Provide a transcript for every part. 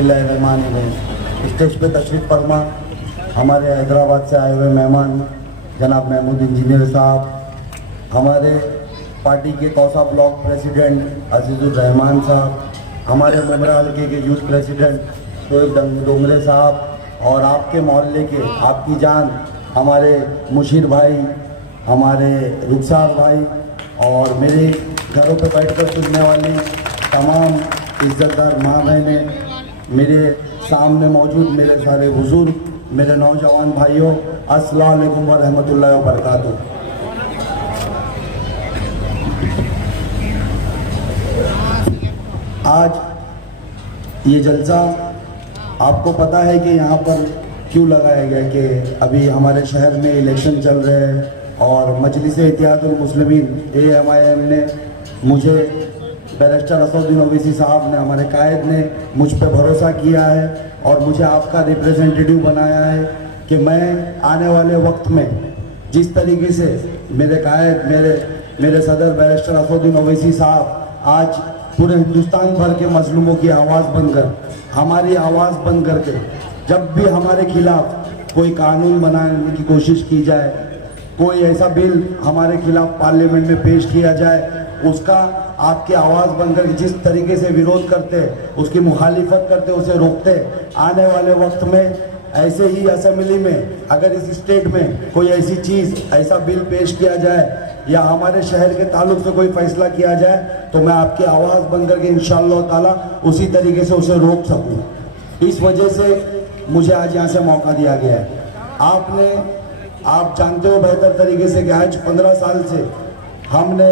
बिस्मिल्लाहिर्रहमानिर्रहीम। स्टेज पे तशरीफ़ फरमा हमारे हैदराबाद से आए हुए मेहमान जनाब महमूद इंजीनियर साहब, हमारे पार्टी के कौसा ब्लॉक प्रेसिडेंट अजीज़ुर रहमान साहब, हमारे मुमरा हल्के के यूथ प्रेसिडेंट शोएब डोंगरे साहब, और आपके मोहल्ले के आपकी जान हमारे मुशीर भाई, हमारे रुखसार भाई, और मेरे घरों पे बैठकर सुनने वाली तमाम इज़्ज़तदार माँ बहनें, मेरे सामने मौजूद मेरे सारे बुजुर्ग, मेरे नौजवान भाइयों, अस्सलाम वालेकुम व रहमतुल्लाहि व बरकातुहू। आज ये जलसा आपको पता है कि यहाँ पर क्यों लगाया गया कि अभी हमारे शहर में इलेक्शन चल रहे हैं और मजलिस इत्तेहादुल मुस्लिमीन AMIM ने मुझे बैरिस्टर असदुद्दीन ओवैसी साहब ने, हमारे कायद ने मुझ पर भरोसा किया है और मुझे आपका रिप्रेजेंटेटिव बनाया है कि मैं आने वाले वक्त में जिस तरीके से मेरे कायद, मेरे सदर बैरिस्टर असदुद्दीन ओवैसी साहब आज पूरे हिंदुस्तान भर के मजलूमों की आवाज़ बनकर, हमारी आवाज़ बन करके, जब भी हमारे खिलाफ कोई कानून बनाने की कोशिश की जाए, कोई ऐसा बिल हमारे खिलाफ पार्लियामेंट में पेश किया जाए, उसका आपकी आवाज़ बनकर जिस तरीके से विरोध करते, उसकी मुखालिफत करते, उसे रोकते, आने वाले वक्त में ऐसे ही असेंबली में अगर इस स्टेट में कोई ऐसी चीज़, ऐसा बिल पेश किया जाए या हमारे शहर के ताल्लुक से कोई फैसला किया जाए तो मैं आपकी आवाज़ बन करके इंशाअल्लाह ताला उसी तरीके से उसे रोक सकूं। इस वजह से मुझे आज यहाँ से मौका दिया गया है। आप जानते हो बेहतर तरीके से कि आज 15 साल से हमने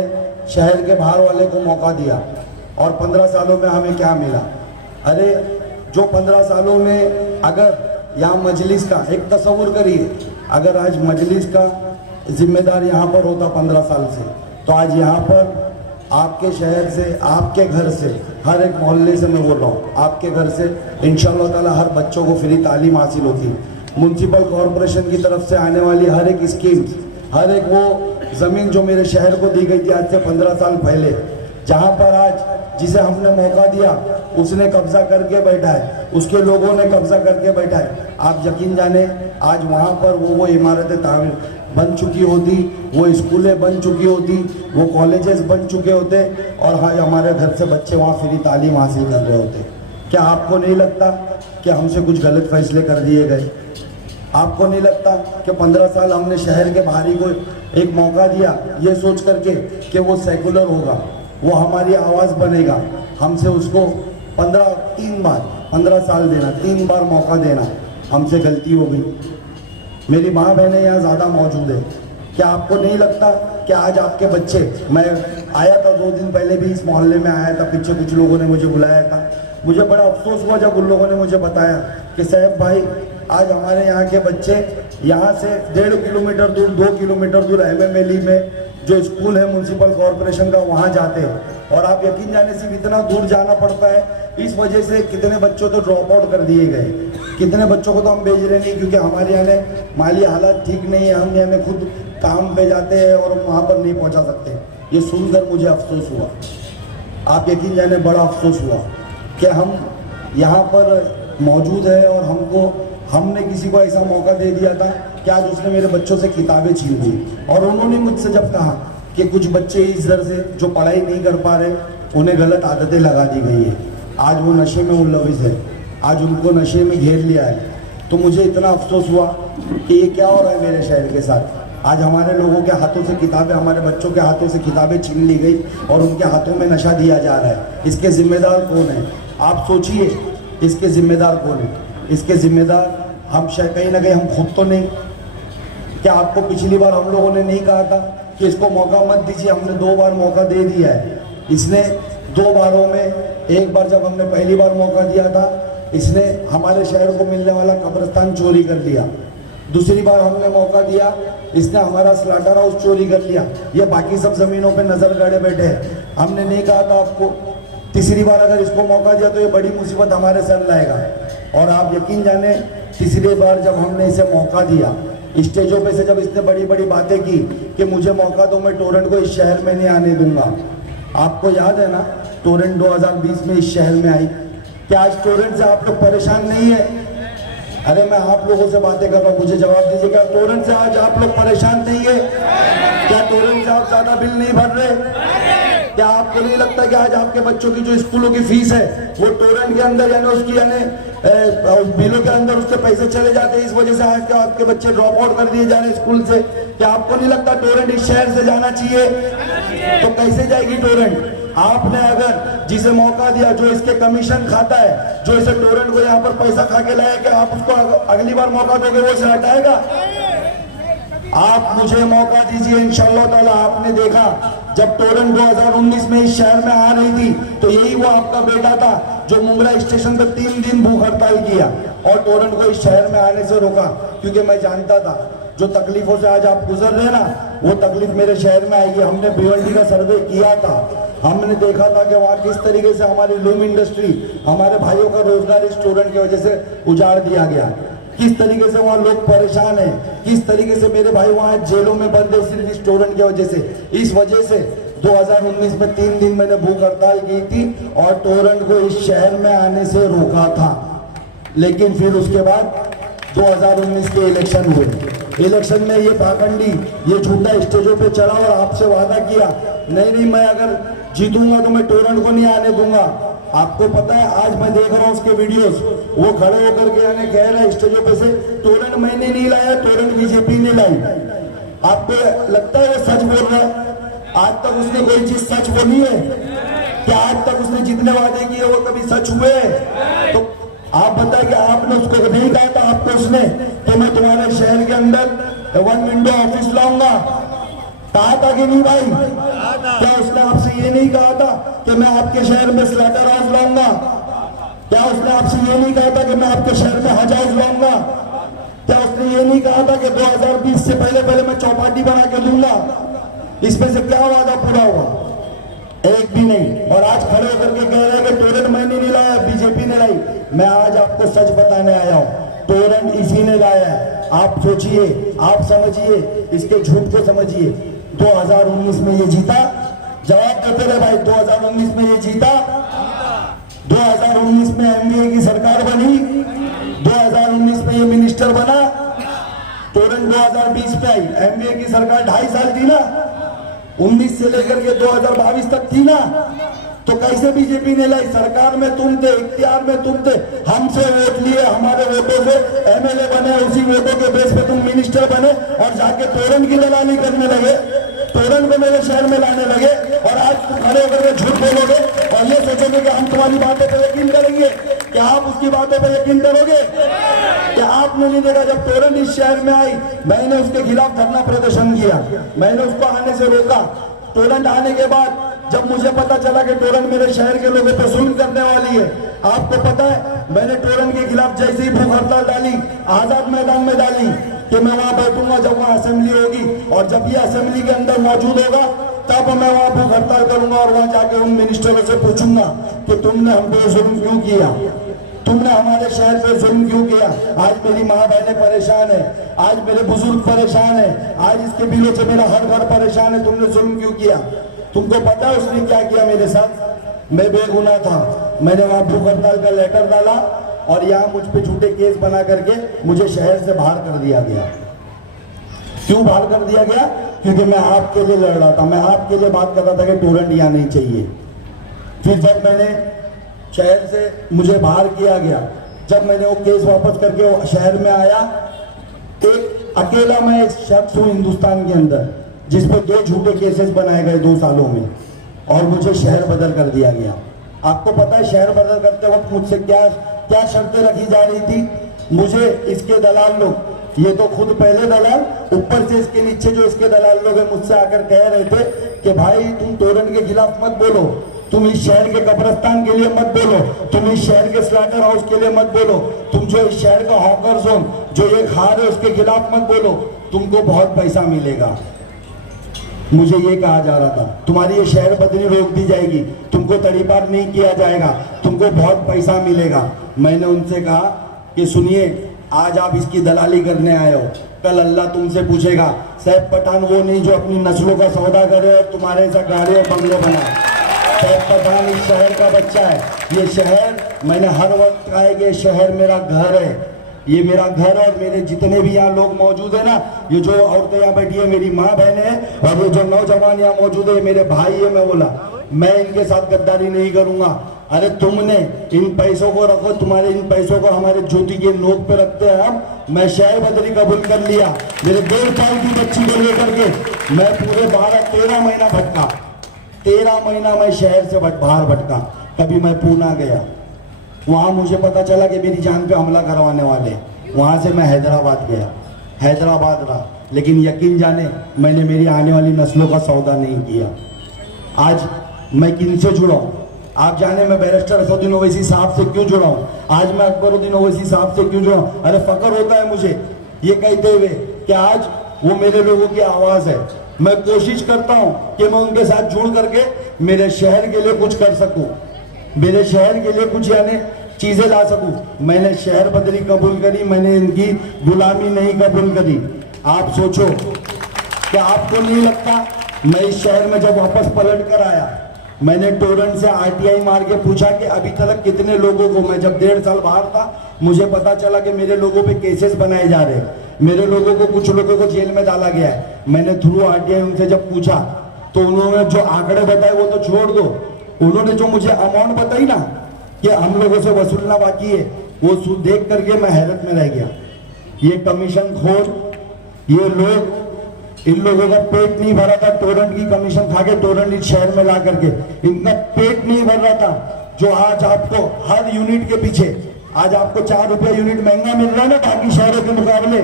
शहर के बाहर वाले को मौका दिया और 15 सालों में हमें क्या मिला। अरे जो 15 सालों में अगर यहाँ मजलिस का एक तस्वुर करिए, अगर आज मजलिस का जिम्मेदार यहाँ पर होता 15 साल से, तो आज यहाँ पर आपके शहर से, आपके घर से, हर एक मोहल्ले से मैं बोल रहा हूँ, आपके घर से इंशाअल्लाह ताला हर बच्चों को फ्री तालीम हासिल होती। म्यूनसिपल कॉरपोरेशन की तरफ से आने वाली हर एक स्कीम, हर एक वो ज़मीन जो मेरे शहर को दी गई थी आज से 15 साल पहले, जहाँ पर आज जिसे हमने मौका दिया उसने कब्जा करके बैठा है, उसके लोगों ने कब्जा करके बैठा है। आप यकीन जाने आज वहाँ पर वो इमारतें तामीर बन चुकी होती, वो स्कूलें बन चुकी होती, वो कॉलेजेस बन चुके होते और हाँ हमारे घर से बच्चे वहाँ फ्री तालीम हासिल कर रहे होते। क्या आपको नहीं लगता कि हमसे कुछ गलत फैसले कर दिए गए? आपको नहीं लगता कि 15 साल हमने शहर के बाहरी को एक मौका दिया ये सोच करके कि वो सेकुलर होगा, वो हमारी आवाज़ बनेगा, हमसे उसको 15 साल देना, 3 बार मौका देना, हमसे गलती हो गई। मेरी माँ बहनें यहाँ ज़्यादा मौजूद है। क्या आपको नहीं लगता कि आज आपके बच्चे, मैं आया था 2 दिन पहले भी इस मोहल्ले में आया था, पीछे कुछ लोगों ने मुझे बुलाया था, मुझे बड़ा अफसोस हुआ जब उन लोगों ने मुझे बताया कि साहब भाई आज हमारे यहाँ के बच्चे यहाँ से 1.5 किलोमीटर दूर, 2 किलोमीटर दूर MMLE में जो स्कूल है म्यूनसिपल कॉरपोरेशन का, वहाँ जाते हैं और आप यकीन जाने सिर्फ इतना दूर जाना पड़ता है। इस वजह से कितने बच्चों तो ड्रॉप आउट कर दिए गए, कितने बच्चों को तो हम भेज रहे नहीं क्योंकि हमारे यहाँ माली हालत ठीक नहीं है, हम यहाँ खुद काम पे जाते हैं और वहाँ पर नहीं पहुँचा सकते। ये सुनकर मुझे अफसोस हुआ, आप यकीन जाने बड़ा अफसोस हुआ कि हम यहाँ पर मौजूद है और हमने किसी को ऐसा मौका दे दिया था कि आज उसने मेरे बच्चों से किताबें छीन दी। और उन्होंने मुझसे जब कहा कि कुछ बच्चे इस दर से जो पढ़ाई नहीं कर पा रहे, उन्हें गलत आदतें लगा दी गई हैं, आज वो नशे में मुलविस है, आज उनको नशे में घेर लिया है, तो मुझे इतना अफसोस हुआ कि ये क्या हो रहा है मेरे शहर के साथ। आज हमारे लोगों के हाथों से किताबें, हमारे बच्चों के हाथों से किताबें छीन ली गई और उनके हाथों में नशा दिया जा रहा है। इसके जिम्मेदार कौन है? आप सोचिए, इसके जिम्मेदार कौन है? इसके जिम्मेदार हम कहीं ना कहीं हम खुद तो नहीं? क्या आपको पिछली बार हम लोगों ने नहीं कहा था कि इसको मौका मत दीजिए? हमने 2 बार मौका दे दिया है। इसने 2 बारों में, एक बार जब हमने पहली बार मौका दिया था, इसने हमारे शहर को मिलने वाला कब्रिस्तान चोरी कर लिया। दूसरी बार हमने मौका दिया, इसने हमारा स्लाटर हाउस चोरी कर लिया। ये बाकी सब जमीनों पे नजर गाड़े बैठे हैं। हमने नहीं कहा था आपको? तीसरी बार अगर इसको मौका दिया तो ये बड़ी मुसीबत हमारे सर लाएगा। और आप यकीन जाने, तीसरी बार जब हमने इसे मौका दिया, स्टेजों पे से जब इसने बड़ी बड़ी बातें की कि मुझे मौका दो, मैं टोरेंट को इस शहर में नहीं आने दूंगा। आपको याद है ना, टोरेंट 2020 में इस शहर में आई, क्या आज टोरेंट से आप लोग परेशान नहीं है? अरे मैं आप लोगों से बातें कर रहा हूँ, मुझे जवाब दीजिए, क्या टोरेंट से आज आप लोग परेशान नहीं है? क्या टोरेंट से आप ज्यादा बिल नहीं भर रहे? क्या आपको नहीं लगता कि आज आपके बच्चों की जो स्कूलों की फीस है वो टोरेंट के अंदर यानी उसकी यानी बिलों के अंदर उसके पैसे चले जाते हैं, इस वजह से आज क्या आपके बच्चे ड्रॉप आउट कर दिए जा रहे हैं स्कूल से? क्या आपको नहीं लगता टोरेंट इस शहर से जाना चाहिए? तो कैसे जाएगी टोरेंट? आपने अगर जिसे मौका दिया, जो इसके कमीशन खाता है, जो इसे टोरेंट को यहाँ पर पैसा खा के लाया, क्या आप उसको अगली बार मौका दोगे वो इसे हटाएगा? आप मुझे मौका दीजिए, इंशाअल्लाह ताला। आपने देखा जब टोरेंट 2019 में इस शहर में आ रही थी तो यही वो आपका बेटा था जो मुंब्रा स्टेशन पर 3 दिन भूख हड़ताल किया और टोरेंट को इस शहर में आने से रोका, क्योंकि मैं जानता था जो तकलीफों से आज आप गुजर रहे ना वो तकलीफ मेरे शहर में आएगी। हमने भिवंडी का सर्वे किया था, हमने देखा था कि वहाँ किस तरीके से हमारी लूम इंडस्ट्री, हमारे भाइयों का रोजगार इस टोरेंट की वजह से उजाड़ दिया गया, किस तरीके से वहाँ लोग परेशान हैं, किस तरीके से मेरे भाई वहाँ जेलों में बंद है सिर्फ इस टोरेंट की वजह से। इस वजह से 2019 में 3 दिन मैंने भूख हड़ताल की थी और टोरेंट को इस शहर में आने से रोका था। लेकिन फिर उसके बाद 2019 के इलेक्शन हुए, इलेक्शन में ये पाखंडी ये झूठा स्टेजों पे चढ़ा और आपसे वादा किया नहीं मैं अगर जीतूंगा तो मैं टोरेंट को नहीं आने दूंगा। आपको पता है आज मैं देख रहा हूँ उसके वीडियोस, वो खड़े होकर के यानी कह रहा है स्टेजों पे से टोरेंट मैंने नहीं लाया, टोरेंट बीजेपी ने लाई। आपको लगता है वो सच बोल रहा है? आज तक उसने कोई चीज सच बोली है क्या? आज तक उसने जितने वादे किए वो कभी सच हुए? तो आप बताए कि आपने उसको नहीं कहा था आपको उसने तो मैं तुम्हारे शहर के अंदर 1 विंडो ऑफिस लाऊंगा, कहा था कि नहीं भाई? क्या उसने आपसे ये नहीं कहा था कि मैं आपके शहर में स्लैटर हाउस लाऊंगा? क्या उसने आपसे ये नहीं कहा था कि मैं आपके शहर में हज हाउस लाऊंगा? क्या उसने ये नहीं कहा था कि 2020 से पहले मैं चौपाटी बना के दूंगा? इसमें से क्या वादा पूरा हुआ? एक भी नहीं। और आज खड़े होकर के कह रहे हैं कि टोरेंट मैंने नहीं लाया, बीजेपी ने लाई। मैं आज आपको सच बताने आया हूं, टोरेंट इसी ने लाया है। आप सोचिए, आप समझिए, इसके झूठ को समझिए। 2019 में ये जीता, जवाब देते रहे भाई, 2019 में ये जीता, 2019 में एमडीए की सरकार बनी, 2019 में ये मिनिस्टर बना, टोरेंट 2020 में आई। एमडीए की सरकार 2.5 साल थी ना, 19 से लेकर के 2022 तक थी ना, तो कैसे बीजेपी ने लाई? सरकार में तुम थे, इख्तियार में तुम थे, हमसे वोट लिए, हमारे वोटों से एमएलए बने, उसी वोटों के बेस पे तुम मिनिस्टर बने और जाके टोरेंट की दलाली करने लगे, टोरेंट को मेरे शहर में लाने लगे। और आज तुम खड़े होकर के झूठ बोलोगे और ये सोचोगे कि हम तुम्हारी बातों पर यकीन करेंगे। क्या आप उसकी बातों पर यकीन करोगे? क्या आपने नहीं देखा जब टोरेंट इस शहर में आई, मैंने उसके खिलाफ धरना प्रदर्शन किया, मैंने उसको आने से रोका। टोरेंट आने के बाद जब मुझे पता चला कि टोरेंट मेरे शहर के लोगों पर जुल्म करने वाली है, आपको पता है मैंने टोरेंट के खिलाफ जैसे ही भूख हड़ताल डाली, आजाद मैदान में डाली कि मैं वहां बैठूंगा जब वहां असेंबली होगी, और जब ये असेंबली के अंदर मौजूद होगा तब मैं वहां भूख हड़ताल करूंगा और वहां जाके उन मिनिस्टरों से पूछूंगा कि तुमने हम पे जुल्म क्यों किया, तुमने हमारे शहर पे जुल्म क्यों किया। आज मेरी माँ बहनें परेशान है, आज मेरे बुजुर्ग परेशान है, आज इसके बिलों से मेरा हर घर परेशान है, तुमने जुल्म क्यों किया? तुमको पता है उसने क्या किया मेरे साथ? मैं बेगुनाह था, मैंने वहां भूख हड़ताल का लेटर डाला और यहाँ मुझ पे झूठे केस बना करके मुझे शहर से बाहर कर दिया गया। क्यों बाहर कर दिया गया? क्योंकि मैं आपके लिए लड़ रहा था, मैं आपके लिए बात कर रहा था कि टोरेंट यहाँ नहीं चाहिए। फिर जब मैंने शहर से मुझे बाहर किया गया, जब मैंने वो केस वापस करके वो शहर में आया, एक अकेला मैं शख्स हूँ हिंदुस्तान के अंदर जिस पर 2 झूठे केसेस बनाए गए 2 सालों में, और मुझे शहर बदल कर दिया गया। आपको पता है शहर बदल करते वक्त मुझसे क्या क्या शर्तें रखी जा रही थी? मुझे इसके दलाल लोग, ये तो खुद पहले दलाल, ऊपर से इसके नीचे जो इसके दलाल लोग हैं मुझसे आकर कह रहे थे कि भाई तुम टोरेंट के खिलाफ मत बोलो, तुम इस शहर के कब्रिस्तान के लिए मत बोलो, तुम इस शहर के स्लैटर हाउस के लिए मत बोलो, तुम जो इस शहर का हॉकर जोन जो ये खा रहे उसके खिलाफ मत बोलो, तुमको बहुत पैसा मिलेगा। मुझे ये कहा जा रहा था तुम्हारी ये शहर बदली रोक दी जाएगी, तुमको तड़ीपार नहीं किया जाएगा, तुमको बहुत पैसा मिलेगा। मैंने उनसे कहा कि सुनिए, आज आप इसकी दलाली करने आए हो, कल अल्लाह तुमसे पूछेगा। सैफ पठान वो नहीं जो अपनी नस्लों का सौदा करे और तुम्हारे ऐसा गाड़ी और बंगले बनाए। सैफ पठान इस शहर का बच्चा है, ये शहर मैंने हर वक्त कहा है कि शहर मेरा घर है, ये मेरा घर है। और मेरे जितने भी यहाँ लोग मौजूद है ना, ये जो औरतें यहाँ बैठी है मेरी माँ बहन है, और ये जो नौजवान यहाँ मौजूद है मेरे भाई है। मैं बोला मैं इनके साथ गद्दारी नहीं करूंगा। अरे तुमने इन पैसों को रखो, तुम्हारे इन पैसों को हमारे जूती के नोक पे रखते हैं हम। मैं शहर बदली कबूल कर लिया। मेरे 1.5 साल की बच्ची को लेकर के मैं पूरे 12-13 महीना भटका, 13 महीना मैं शहर से बाहर भटका। कभी मैं पूना गया, वहां मुझे पता चला कि मेरी जान पे हमला करवाने वाले। वहां से मैं हैदराबाद गया, हैदराबाद रहा, लेकिन यकीन जाने मैंने मेरी आने वाली नस्लों का सौदा नहीं किया। आज मैं किनसे जुड़ा हूं? आप जाने मैं बैरिस्टर असदुद्दीन ओवैसी साहब से क्यों जुड़ा हूं, आज मैं अकबरुद्दीन ओवैसी साहब से क्यों जुड़ा हूं? अरे फख्र होता है मुझे ये कहते हुए कि आज वो मेरे लोगों की आवाज है। मैं कोशिश करता हूं कि मैं उनके साथ जुड़ करके मेरे शहर के लिए कुछ कर सकूं, मेरे शहर के लिए कुछ यानी चीजें ला सकूं। मैंने शहर बदली कबूल करी, मैंने इनकी गुलामी नहीं कबूल करी। आप सोचो कि आपको नहीं लगता मैं इस शहर में जब वापस पलट कर आया, मैंने टोरंट से आरटीआई मार के पूछा कि अभी तक कितने लोगों को, मैं जब 1.5 साल बाहर था मुझे पता चला कि मेरे लोगों पे केसेस बनाए जा रहे हैं, मेरे लोगों को, कुछ लोगों को जेल में डाला गया है। मैंने थ्रू आरटीआई उनसे जब पूछा तो उन्होंने जो आंकड़े बताए वो तो छोड़ दो, उन्होंने जो मुझे अमाउंट बताई ना कि हम लोगों से वसूलना बाकी है, वो देख करके मैं हैरत में रह गया। ये कमीशन खोर, ये लोग, इन लोगों का पेट नहीं भरा था टोरंट की कमीशन खा के, टोरंट इस शहर में ला करके इनका पेट नहीं भर रहा था। जो आज आपको हर यूनिट के पीछे, आज आपको 4 रुपया यूनिट महंगा मिल रहा है ना बाकी शहरों के मुकाबले,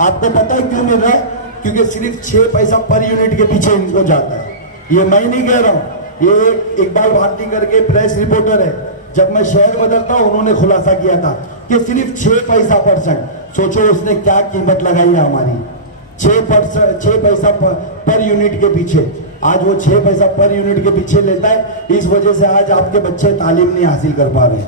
आपको पता है क्यों मिल रहा है? क्योंकि सिर्फ 6 पैसा पर यूनिट के पीछे इनको जाता है। ये मैं नहीं कह रहा हूँ, ये इकबाल भारती करके प्रेस रिपोर्टर है, जब मैं शहर बदलता उन्होंने खुलासा किया था कि सिर्फ 6 पैसा %। सोचो उसने क्या कीमत लगाई है हमारी, 6 पैसा पर यूनिट के पीछे। आज वो 6 पैसा पर यूनिट के पीछे लेता है, इस वजह से आज आपके बच्चे तालीम नहीं हासिल कर पा रहे।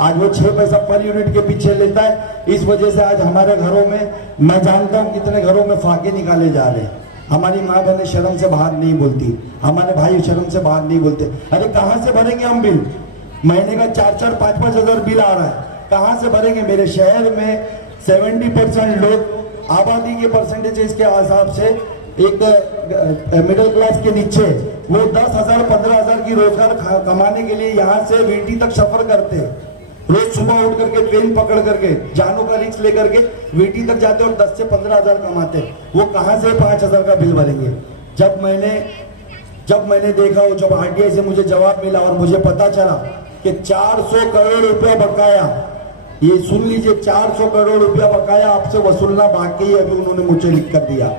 आज वो 6 पैसा पर यूनिट के पीछे लेता है, इस वजह से आज हमारे घरों में, मैं जानता हूं कितने घरों में फाके निकाले जा रहे हैं। हमारी माँ बहनें शर्म से बाहर नहीं बोलती, हमारे भाई शर्म से बाहर नहीं बोलते। अरे कहां से भरेंगे हम बिल? महीने का 4-4, 5-5 हजार बिल आ रहा है, कहां से भरेंगे? मेरे शहर में 70% लोग, आबादी के परसेंटेज के हिसाब से एक मिडिल क्लास के नीचे, वो 10,000 15,000 की रोजगार कमाने के लिए यहाँ से वीटी तक सफर करते हैं। रोज सुबह उठ करके ट्रेन पकड़ करके, जानों का रिस्क लेकर के वीटी तक जाते और 10 से 15,000 कमाते। वो कहाँ से 5,000 का बिल भरेंगे? जब मैंने देखा, वो जब आरटीआई से मुझे जवाब मिला और मुझे पता चला कि 400 करोड़ रुपया बकाया, ये सुन लीजिए, 400 करोड़ रुपया बकाया आपसे वसूलना बाकी है, अभी उन्होंने मुझे लिख कर दिया।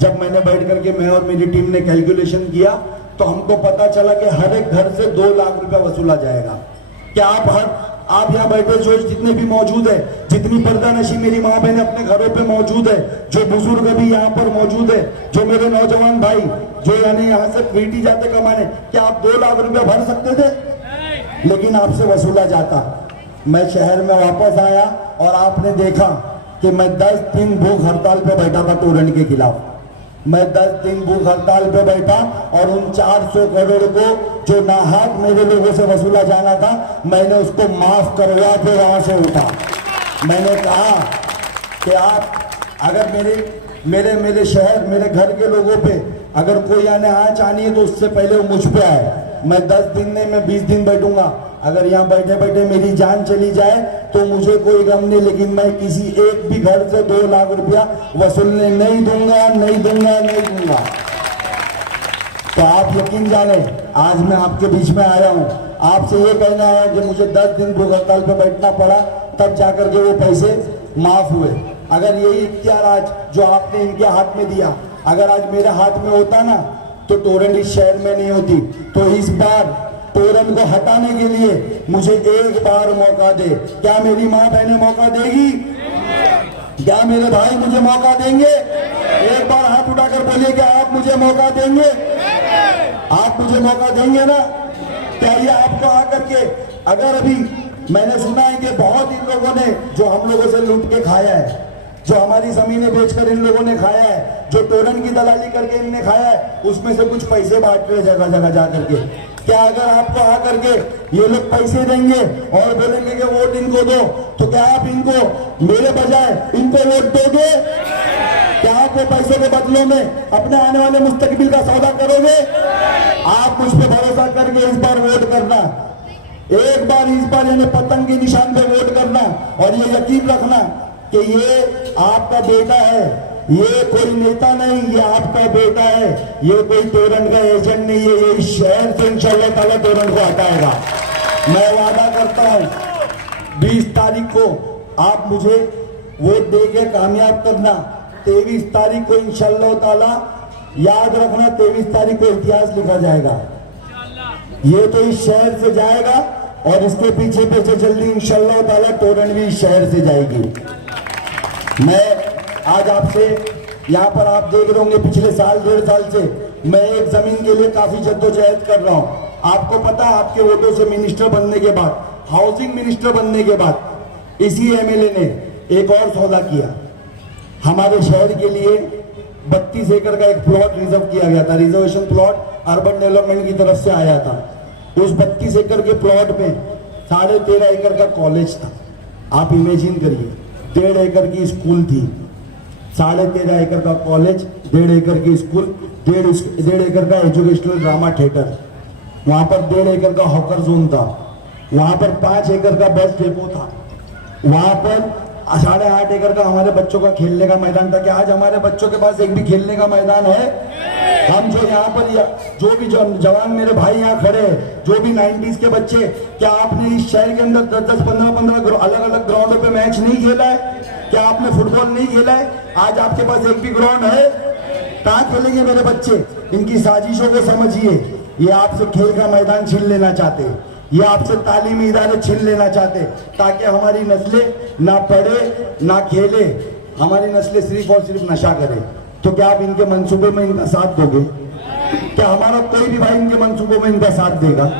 जब मैंने बैठ करके मैं और मेरी टीम ने कैलकुलेशन किया तो हमको पता चला कि हर एक घर से 2 लाख रुपया वसूला जाएगा। क्या आप यहाँ बैठे जो जितने भी मौजूद है, जितनी पर्दानशी मेरी माँ बहनें अपने घरों पे मौजूद है, जो बुजुर्ग भी यहाँ पर मौजूद है, जो मेरे नौजवान भाई जो यानी यहाँ से पीटी जाते कमाने, क्या आप 2 लाख रुपया भर सकते थे? लेकिन आपसे वसूला जाता। मैं शहर में वापस आया और आपने देखा कि मैं 10 दिन भूख हड़ताल पे बैठा था टोरंट के खिलाफ। मैं 10 दिन भूख हड़ताल पे बैठा और उन 400 करोड़ को जो नाहक मेरे लोगों से वसूला जाना था, मैंने उसको माफ करवा के वहां से उठा। मैंने कहा कि आप अगर मेरे शहर, मेरे घर के लोगों पे अगर कोई आने आँच आनी है तो उससे पहले वो मुझ पे आए। मैं 10 दिन नहीं, मैं 20 दिन बैठूंगा। अगर यहाँ बैठे बैठे मेरी जान चली जाए तो मुझे कोई गम नहीं, लेकिन मैं किसी एक भी घर से 2 लाख रुपया वसूलने नहीं दूंगा। तो आप यकीन जाने, आज मैं आपके बीच में आया हूँ, आपसे ये कहना है कि मुझे 10 दिन भूख हड़ताल पे बैठना पड़ा, तब जाकर के वो पैसे माफ हुए। अगर यही इख्तियार आज जो आपने इनके हाथ में दिया, अगर आज मेरे हाथ में होता ना, तो टोरंट इस शहर में नहीं होती। तो इस बार टोरंट को हटाने के लिए मुझे एक बार मौका दे। क्या मेरी माँ बहनें मौका देगी? क्या मेरे भाई मुझे मौका देंगे? एक बार हाथ उठाकर बोलिए, क्या आप मुझे मौका देंगे? आप मुझे मौका देंगे ना? क्या ये आपको आकर के, अगर अभी मैंने सुना है कि बहुत इन लोगों ने जो हम लोगों से लूट के खाया है, जो हमारी जमीनें बेचकर इन लोगों ने खाया है, जो टोरंट की दलाली करके इनने खाया है, उसमें से कुछ पैसे बांट रहे जगह जगह जा करके। क्या अगर आपको आकर के ये लोग पैसे देंगे और बोलेंगे कि वोट इनको दो, तो क्या आप इनको मेरे बजाय इनको वोट दोगे? क्या आप वो पैसे के बदलों में अपने आने वाले मुस्तकबिल का सौदा करोगे? आप मुझ पर भरोसा करके इस बार वोट करना, एक बार इस बार यानी पतंग के निशान पे वोट करना, और ये यकीन रखना कि ये आपका बेटा है, ये कोई नेता नहीं, ये आपका बेटा है, ये कोई तोरण का एजेंट नहीं है, ये इस शहर से इंशाअल्लाह ताला तोरण को हटाएगा। मैं वादा करता हूं 20 तारीख को आप मुझे वोट देके कामयाब करना। 23 तारीख को इंशाअल्लाह ताला याद रखना, 23 तारीख को इतिहास लिखा जाएगा। ये तो इस शहर से जाएगा और इसके पीछे पीछे जल्दी इंशाअल्लाह ताला तोरण भी इस शहर से जाएगी। मैं आज आपसे यहाँ पर आप देख रहे होंगे पिछले साल 1.5 साल से मैं एक जमीन के लिए काफी जद्दोजहद कर रहा हूँ। आपको पता है आपके वोटों से मिनिस्टर बनने के बाद, हाउसिंग मिनिस्टर बनने के बाद इसी एमएलए ने एक और सौदा किया। हमारे शहर के लिए 32 एकड़ का एक प्लॉट रिजर्व किया गया था, रिजर्वेशन प्लॉट अर्बन डेवलपमेंट की तरफ से आया था। उस 32 एकड़ के प्लॉट में 13.5 एकड़ का कॉलेज था। आप इमेजिन करिए, 1.5 एकड़ की स्कूल थी, 13.5 एकड़ का कॉलेज, 1.5 एकड़ की स्कूल, 1.5 एकड़ का एजुकेशनल ड्रामा थिएटर, वहां पर 1.5 एकड़ का हॉकर जोन था, वहां पर 5 एकड़ का बस डेपो था, वहां पर 8.5 एकड़ का हमारे बच्चों का खेलने का मैदान था। क्या आज हमारे बच्चों के पास एक भी खेलने का मैदान है? हम जो यहाँ पर जो भी जवान मेरे भाई यहाँ खड़े हैं, जो भी 90s के बच्चे, क्या आपने इस शहर के अंदर 10-10, 15-15 अलग अलग ग्राउंडों पे मैच नहीं खेला है? क्या आपने फुटबॉल नहीं खेला है? आज आपके पास एक भी ग्राउंड है? कहाँ खेलेंगे मेरे बच्चे? इनकी साजिशों को समझिए। ये आपसे खेल का मैदान छीन लेना चाहते, ये आपसे तालीमी इदारे छीन लेना चाहते, ताकि हमारी नस्लें ना पढ़े ना खेले, हमारी नस्लें सिर्फ और सिर्फ नशा करे। तो क्या आप इनके मंसूबे में इनका साथ दोगे? क्या हमारा कोई भी भाई इनके मंसूबों में इनका साथ देगा?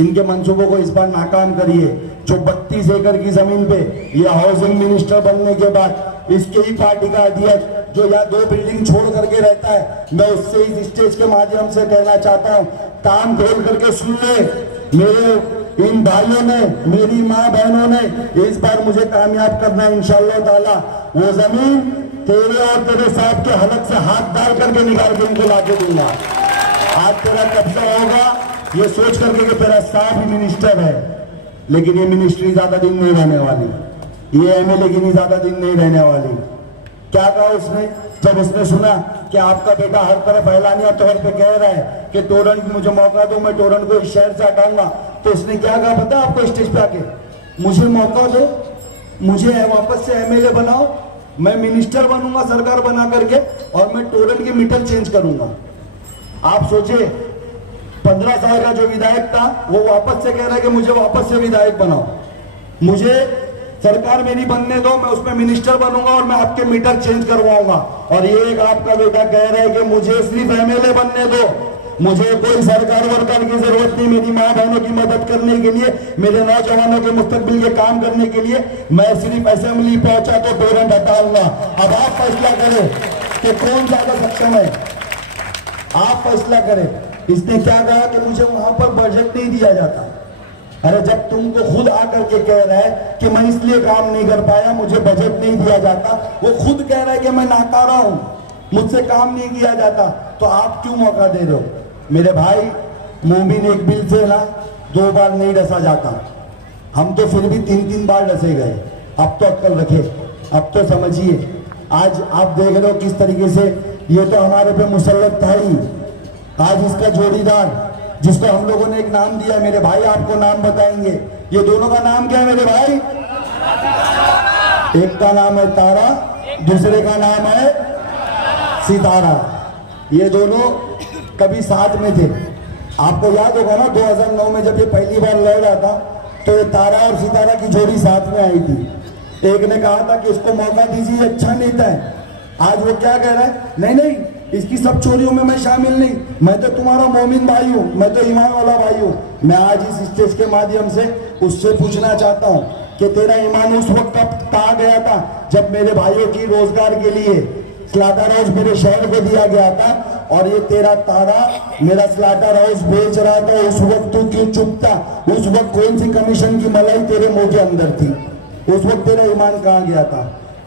इनके मंसूबों को इस बार नाकाम करिए। जो 32 एकड़ की जमीन पे ये हाउसिंग मिनिस्टर बनने के बाद इसके ही पार्टी का अध्यक्ष जो यहाँ 2 बिल्डिंग छोड़ करके रहता है, मैं उससे इस स्टेज के माध्यम से कहना चाहता हूँ, कान खोल करके सुन ले। मेरे इन भाइयों ने, मेरी माँ बहनों ने इस बार मुझे कामयाब करना है इंशाअल्लाह ताला। वो जमीन तेरे और तेरे साहब के हलक से हाथ डाल करके निकाल के इनको लाके दूंगा। आज तेरा कब्जा होगा ये सोच करके कि तेरा साहब ही मिनिस्टर है, लेकिन ये मिनिस्ट्री ज्यादा दिन नहीं रहने वाली, ये एमएलए की नहीं ज्यादा दिन नहीं रहने वाली। क्या कहा उसने जब उसने सुना कि आपका बेटा हर तरफ ऐलानिया तौर पे कह रहा है कि तोरण मुझे मौका दो, मैं तोरण को इस शहर से हटाऊंगा, तो उसने क्या कहा पता है आपको? स्टेज पे आके, मुझे मौका दो, मुझे वापस से एमएलए बनाओ, मैं मिनिस्टर बनूंगा सरकार बना करके, और मैं तोरण की मीटर चेंज करूंगा। आप सोचे 15 साल का जो विधायक था वो वापस से कह रहा है कि मुझे वापस से विधायक बनाओ, मुझे सरकार मेरी बनने दो, मैं उसमें मिनिस्टर बनूंगा और मैं आपके मीटर चेंज करवाऊंगा। और ये एक आपका बेटा कह रहा है कि मुझे सिर्फ एमएलए बनने दो, मुझे कोई सरकार वरकार की जरूरत नहीं, मेरी माँ बहनों की मदद करने के लिए, मेरे नौजवानों के मुस्तकबिल के काम करने के लिए मैं सिर्फ असेंबली पहुंचा तो तोरण हटाऊंगा। अब आप फैसला करें कि कौन ज्यादा सक्षम है, आप फैसला करें। इसने क्या कहा कि मुझे वहां पर बजट नहीं दिया जाता। अरे जब तुमको खुद आकर के कह रहा है कि मैं इसलिए काम नहीं कर पाया, मुझे बजट नहीं दिया जाता, वो खुद कह रहा है कि मैं नाकारा हूं, मुझसे काम नहीं किया जाता, तो आप क्यों मौका दे रहे हो? मेरे भाई, मोमिन एक बिल से ना 2 बार नहीं डसा जाता, हम तो फिर भी 3-3 बार डसे गए। अब तो अक्ल रखे, अब तो समझिए। आज आप देख रहे हो किस तरीके से ये तो हमारे पे मुसल्लत था ही, आज इसका जोड़ीदार जिसको हम लोगों ने एक नाम दिया, मेरे भाई आपको नाम बताएंगे, ये दोनों का नाम क्या है मेरे भाई? एक का नाम है तारा, दूसरे का नाम है सितारा। ये दोनों कभी साथ में थे। आपको याद होगा ना 2009 में जब ये पहली बार लड़ रहा था तो ये तारा और सितारा की जोड़ी साथ में आई थी। एक ने कहा था कि इसको मौका दीजिए, अच्छा नेता है। आज वो क्या कह रहा है? नहीं नहीं, इसकी सब चोरियों में मैं शामिल नहीं, मैं तो तुम्हारा मोमिन भाई हूँ, मैं तो ईमान वाला भाई हूँ। मैं आज इस स्टेज के माध्यम से उससे पूछना चाहता हूँ कि तेरा ईमान उस वक्त कहाँ गया था जब मेरे भाइयों की रोजगार के लिए स्लाटर हाउस मेरे शहर को दिया गया था, और ये तेरा तारा मेरा स्लाटर हाउस बेच रहा था, उस वक्त तू क्यों चुप था? उस वक्त कौन सी कमीशन की मलाई तेरे मुंह के अंदर थी? उस वक्त तेरा ईमान कहाँ गया था?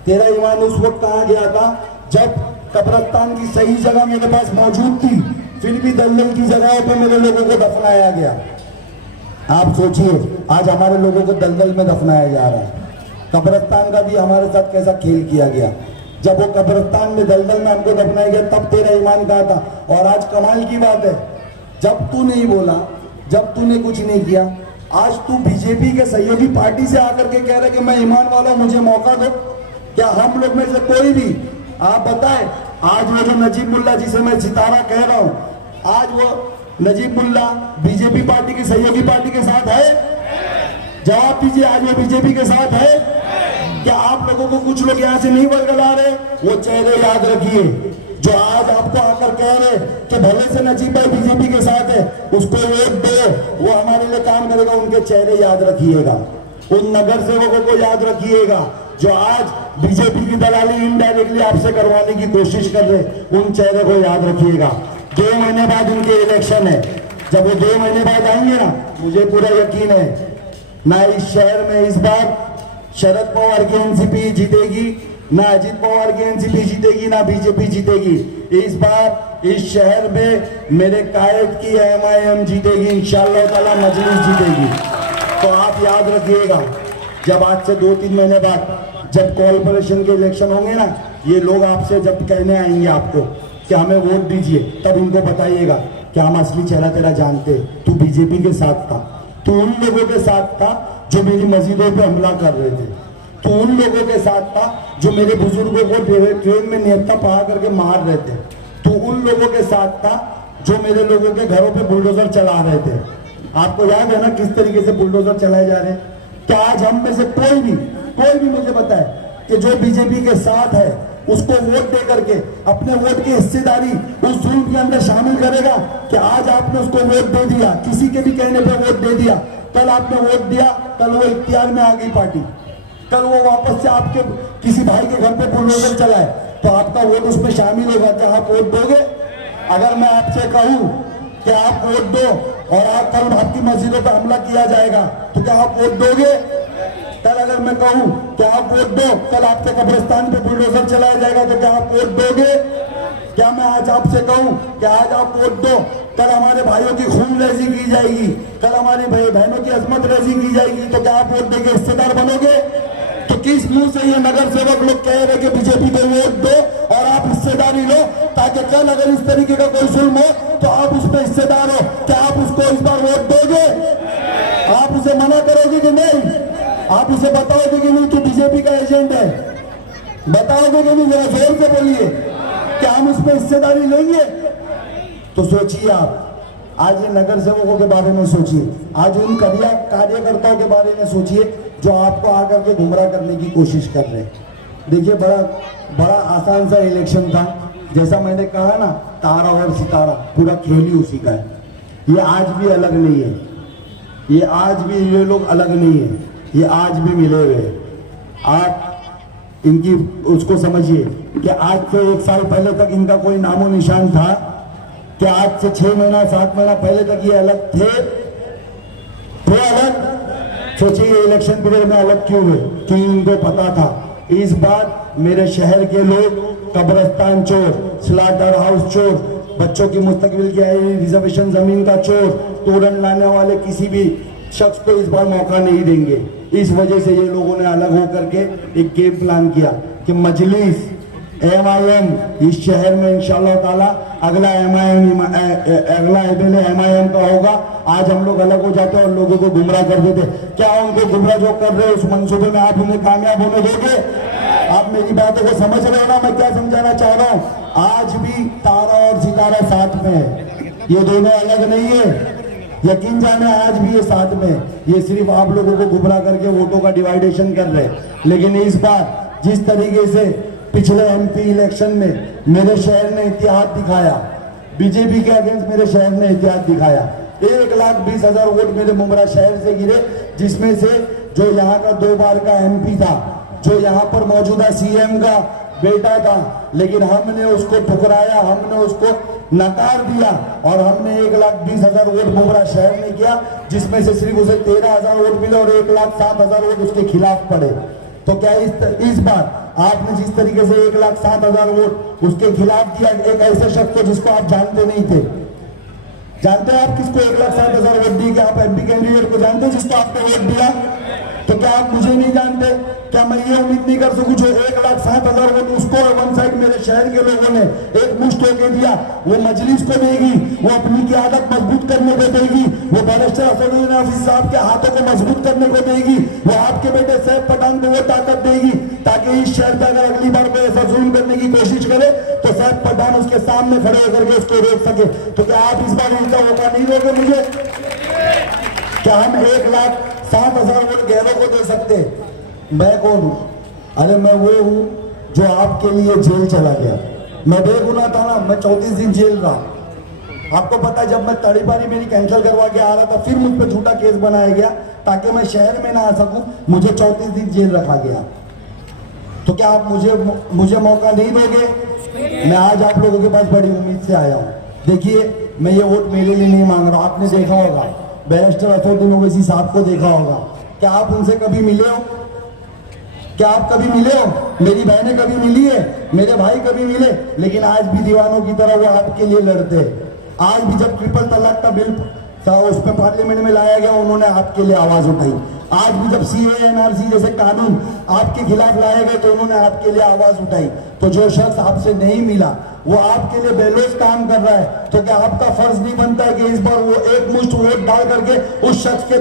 तेरा ईमान उस वक्त कहाँ गया था जब कब्रिस्तान की सही जगह मेरे पास मौजूद थी, फिर भी दलदल की जगहों पे मेरे लोगों को दफनाया गया। आप सोचिए आज हमारे लोगों को दलदल में दफनाया जा रहा है। कब्रिस्तान का भी हमारे साथ कैसा खेल किया गया। जब वो कब्रिस्तान में दलदल में हमको दफनाया गया तब तेरा ईमान कहाँ था? और आज कमाल की बात है, जब तू नहीं बोला, जब तूने कुछ नहीं किया, आज तू बीजेपी के सहयोगी पार्टी से आकर के कह रहे कि मैं ईमान वाला हूं, मुझे मौका दो। क्या हम लोग में से कोई भी आप बताएं, आज वो जो नजीब मुल्ला जिसे मैं सितारा कह रहा हूं, आज वो नजीब मुल्ला बीजेपी पार्टी की सहयोगी पार्टी के साथ है? जवाब दीजिए, आज वो बीजेपी के साथ है? क्या आप लोगों को कुछ लोग यहाँ से नहीं बरगला रहे? वो चेहरे याद रखिए जो आज आपको आकर कह रहे कि भले से नजीब भाई बीजेपी के साथ है, उसको वोट दे, वो हमारे लिए काम करेगा, उनके चेहरे याद रखिएगा। उन नगर सेवकों को याद रखिएगा जो आज बीजेपी की दलाली इनडायरेक्टली आपसे करवाने की कोशिश कर रहे, उन चेहरे को याद रखिएगा। 2 महीने बाद उनके इलेक्शन है, जब वो 2 महीने बाद आएंगे ना, मुझे पूरा यकीन है ना इस शहर में इस बार शरद पवार की एनसीपी जीतेगी, ना अजित पवार की एनसीपी जीतेगी, ना बीजेपी जीतेगी। इस बार इस शहर में मेरे कायद की एमआईएम जीतेगी, इंशाअल्लाह ताला मजलिस जीतेगी। तो आप याद रखिएगा, जब आज से 2-3 महीने बाद जब कॉर्पोरेशन के इलेक्शन होंगे ना, ये लोग आपसे जब कहने आएंगे आपको कि हमें वोट दीजिए, तब इनको बताइएगा कि हम असली चेहरा तेरा जानते, तू बीजेपी के साथ था, तू उन लोगों के साथ था जो मेरी मस्जिदों पे हमला कर रहे थे, तू उन लोगों के साथ था जो मेरे बुजुर्गों को ट्रेन में निहत्था पहा करके मार रहे थे, तू उन लोगों के साथ था जो मेरे लोगों के घरों पे बुलडोजर चला रहे थे। आपको याद है ना किस तरीके से बुलडोजर चलाए जा रहे हैं? क्या आज हम में से कोई भी मुझे बताए कि जो बीजेपी के साथ है उसको वोट दे करके अपने वोट की हिस्सेदारी उस जुल्म के अंदर शामिल करेगा? कि आज आपने उसको वोट दे दिया, किसी के भी कहने पे वोट दे दिया, कल आपने वोट दिया, कल वो इख्तियार में आ गई पार्टी, कल वो वापस से आपके किसी भाई के घर पे बुलडोजर चलाए, तो आपका वोट उसमें शामिल होगा। क्या आप वोट दोगे? अगर मैं आपसे कहूं कि आप वोट दो और आप कल आपकी मस्जिदों पर हमला किया जाएगा, तो क्या आप वोट दोगे? कल अगर मैं कहूं कि आप वोट दो, कल आपके कब्रिस्तान पे बुलडोजर चलाया जाएगा, तो क्या आप वोट दोगे? क्या मैं आज आपसे कहूं कि आज आप वोट दो, कल हमारे भाइयों की खून रेजी की जाएगी, कल हमारी बहनों की अजमत रेजी की जाएगी, तो क्या आप वोट देके हिस्सेदार बनोगे? तो किस मुंह से ये नगर सेवक लोग कह रहे कि बीजेपी को वोट दो और आप हिस्सेदारी लो, ताकि कल अगर इस तरीके का कोई जुल्म हो तो आप उसमें हिस्सेदार हो? क्या आप उसको इस बार वोट दोगे? आप उसे मना करोगे कि नहीं? आप उसे बताओगे कि नहीं कि बीजेपी का एजेंट है? बताओगे कि नहीं? जरा जोर से बोलिए, क्या हम उसमें हिस्सेदारी लेंगे? तो सोचिए आप, आज ये नगर सेवकों के बारे में सोचिए, आज उन कार्यकर्ताओं के बारे में सोचिए जो आपको आकर के गुमराह करने की कोशिश कर रहे हैं। देखिए बड़ा आसान सा इलेक्शन था, जैसा मैंने कहा ना, तारा और सितारा, पूरा खेल ही उसी का है। ये आज भी अलग नहीं है, ये आज भी ये लोग अलग नहीं है, ये आज भी मिले हुए हैं। आप इनकी उसको समझिए कि आज से 1 साल पहले तक इनका कोई नामो निशान था? कि आज से 6 महीना 7 महीना पहले तक ये अलग थे अलग? सोचिए ये इलेक्शन पीरियड में अलग क्यों हुए? कि इनको पता था इस बार मेरे शहर के लोग कब्रिस्तान चोर, स्लाटर हाउस चोर, बच्चों की मुस्तकबिल की रिजर्वेशन जमीन का चोर, तोड़न लाने वाले किसी भी शख्स को इस बार मौका नहीं देंगे। इस वजह से ये लोगों ने अलग होकर के एक गेम प्लान किया कि मजलिस एमआईएम इस शहर में इंशाअल्लाह ताला अगला एमएलए एमआईएम का होगा। आज हम लोग अलग हो जाते और लोगों को गुमराह कर देते। क्या उनको गुमराह जो कर रहे हैं उस मंसूबे में आप उन्हें कामयाब होने दोगे? आप मेरी बातों को समझ रहे हो ना मैं क्या समझाना चाह रहा हूँ? आज भी तारा और सितारा साथ में है, ये दोनों अलग नहीं है। यकीन जाने आज भी ये साथ में, ये सिर्फ आप लोगों को गुमराह करके वोटों का डिवाइडेशन कर रहे हैं। लेकिन इस बार जिस तरीके से पिछले एमपी इलेक्शन में मेरे शहर ने इतिहाद दिखाया, बीजेपी के अगेंस्ट मेरे शहर ने इतिहाद दिखाया, 1,20,000 वोट मेरे मुमरा शहर से गिरे, जिसमें से जो यहाँ का 2 बार का एमपी था, जो यहाँ पर मौजूदा सीएम का बेटा था, लेकिन हमने उसको ठुकराया, हमने उसको नकार दिया और हमने 1,20,000 वोट मुंब्रा शहर में किया, जिसमें से सिर्फ उसे 13,000 वोट मिले और 1,07,000 वोट उसके खिलाफ पड़े। तो क्या इस बार आपने जिस तरीके से 1,07,000 वोट उसके खिलाफ दिया, एक ऐसे शख्स को जिसको आप जानते नहीं थे, जानते हैं आप किसको 1,07,000 वोट दिए? क्या आप एमपी कैंडिडेट को जानते हैं जिसको आपने वोट दिया? तो क्या आप मुझे नहीं जानते? क्या मैं ये उम्मीद नहीं कर सकूं जो 1,07,000 वोट उसको वन साइड मेरे शहर के लोगों ने एक मुश्त होके दिया, वो मजलिस को देगी, वो अपनी क़यादत मजबूत करने को देगी, वो बैरिस्टर असदुद्दीन हफीज साहब के हाथों को मजबूत करने को देगी, वो आपके बेटे सैफ पठान को वो ताकत देगी ताकि इस शहर पे अगर अगली बार कोई ऐसा जुल्म करने की कोशिश करे तो सैफ पठान उसके सामने खड़े होकर के उसको रोक सके। तो क्या आप इस बार उनका मौका नहीं दोगे मुझे? क्या हम 1,07,000 वोट गैरों को दे सकते? मैं कौन हूं? अरे मैं वो हूं जो आपके लिए जेल चला गया। मैं बेगुनाह था ना, मैं 34 दिन जेल रहा। आपको पता है जब मैं तड़ीपारी मेरी कैंसिल करवा के आ रहा था, फिर मुझ पर झूठा केस बनाया गया ताकि मैं शहर में ना आ सकूं, मुझे 34 दिन जेल रखा गया। तो क्या आप मुझे मौका नहीं दोगे? मैं आज आप लोगों के पास बड़ी उम्मीद से आया हूं। देखिए, मैं ये वोट मेरे लिए नहीं मांग रहा, आपने देखा होगा बैरिस्टर असदुद्दीन ओवैसी साहब को देखा होगा। क्या आप उनसे कभी मिले हो? क्या आप कभी मिले हो? मेरी बहनें कभी मिली है, मेरे भाई कभी मिले? लेकिन आज भी दीवानों की तरह वो आपके लिए लड़ते हैं। आज भी जब ट्रिपल तलाक का बिल उस पर पार्लियामेंट में लाया गया, उन्होंने आपके लिए आवाज उठाई। आज भी जब सीए एनआरसी जैसे कानून आपके खिलाफ लाए गए तो उन्होंने आपके लिए आवाज उठाई। तो जो शख्स आपसे नहीं मिला वो आपके लिए बेलोस काम कर रहा है, तो क्या आपका फर्ज नहीं बनता है कि इस बार वो एक मुश्त वोट डाल करके उस शख्स के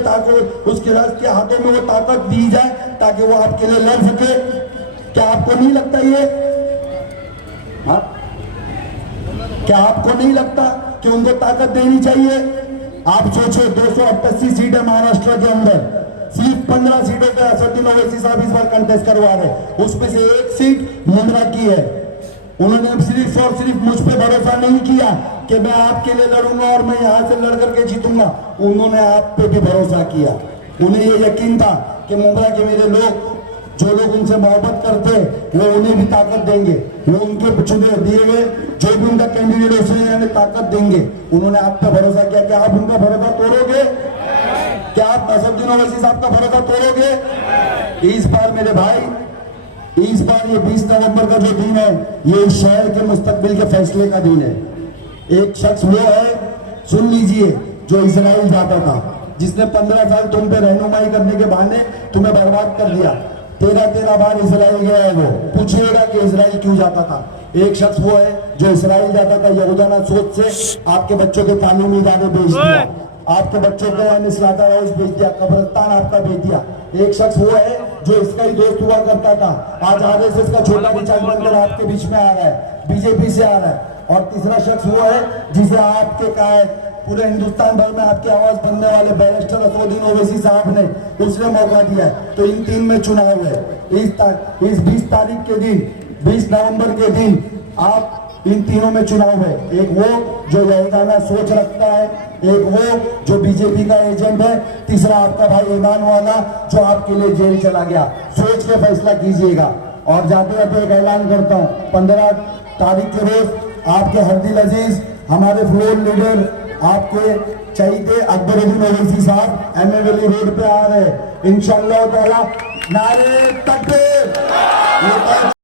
उसके शख्स के हाथों में वो ताकत दी जाए ताकि वो आपके लिए लड़ सके? क्या आपको नहीं लगता ये? हाँ, क्या आपको नहीं लगता कि उनको ताकत देनी चाहिए? आप सोचो, 288 सीट है महाराष्ट्र के अंदर, सिर्फ 15 सीटों पे असदुद्दीन ओवैसी साहब इस बार कंटेस्ट करवा रहे, उसमें से एक सीट मुंब्रा की है। उन्होंने सिर्फ और सिर्फ मुझ पे भरोसा नहीं किया कि मैं आपके लिए लड़ूंगा और मैं यहां से लड़ करके जीतूंगा, उन्होंने आप पे भी भरोसा किया। उन्हें ये यकीन था कि मुंब्रा के मेरे लोग, जो लोग उनसे मोहब्बत करते वो उन्हें भी ताकत देंगे, वो उनके चुने दिए गए जो भी उनका कैंडिडेट उसे ताकत देंगे। उन्होंने आप पे भरोसा किया। क्या आप उनका भरोसा तोड़ोगे? क्या आप असदुद्दीन ओवैसी साहब का भरोसा तोड़ोगे? इस बार मेरे भाई, इस बार ये 20 नवंबर का जो दिन है, ये इस शहर के मुस्तकबिल के फैसले का दिन है। एक शख्स वो है, सुन लीजिए, जो इजराइल जाता था, जिसने 15 साल तुम पे रहनुमाई करने के बहाने तुम्हें बर्बाद कर दिया। 13 बार इजराइल गया है वो। पूछिएगा कि इजराइल क्यों जाता था। एक शख्स वो है जो इजराइल जाता था यहूदाना सोच से आपके बच्चों के तालीमी इदारे भेज दिया, आपके बच्चों को हाउस भेज दिया, कब्रिस्तान आपका भेज दिया। एक शख्स वो है जो इसका ही दोस्त हुआ करता था, आज आरएसएस का छोटा रिचार्ज बनकर आपके बीच में आ रहा है, बीजेपी से आ रहा है। और तीसरा शख्स वो है जिसे आपके पूरे हिंदुस्तान भर में आपकी आवाज बनने वाले बैरिस्टर असदुद्दीन ओवैसी साहब ने उसने मौका दिया है। तो इन 3 में चुनाव है। इस 20 तारीख के दिन, 20 नवंबर के दिन आप इन तीनों में चुनाव है। एक वो जो यहूदाना सोच रखता है, एक वो जो बीजेपी का एजेंट है, तीसरा आपका भाई ईमान वाला जो आपके लिए जेल चला गया। सोच के फैसला कीजिएगा। और जाते जाते एक ऐलान करता हूँ, 15 तारीख के रोज आपके हरदिल अजीज, हमारे फ्लोर लीडर, आपके चाहिए अकबरुद्दीन ओवैसी साहब एमए वैली रोड पे आ रहे हैं इंशाअल्लाह ताला। नारे तकबीर।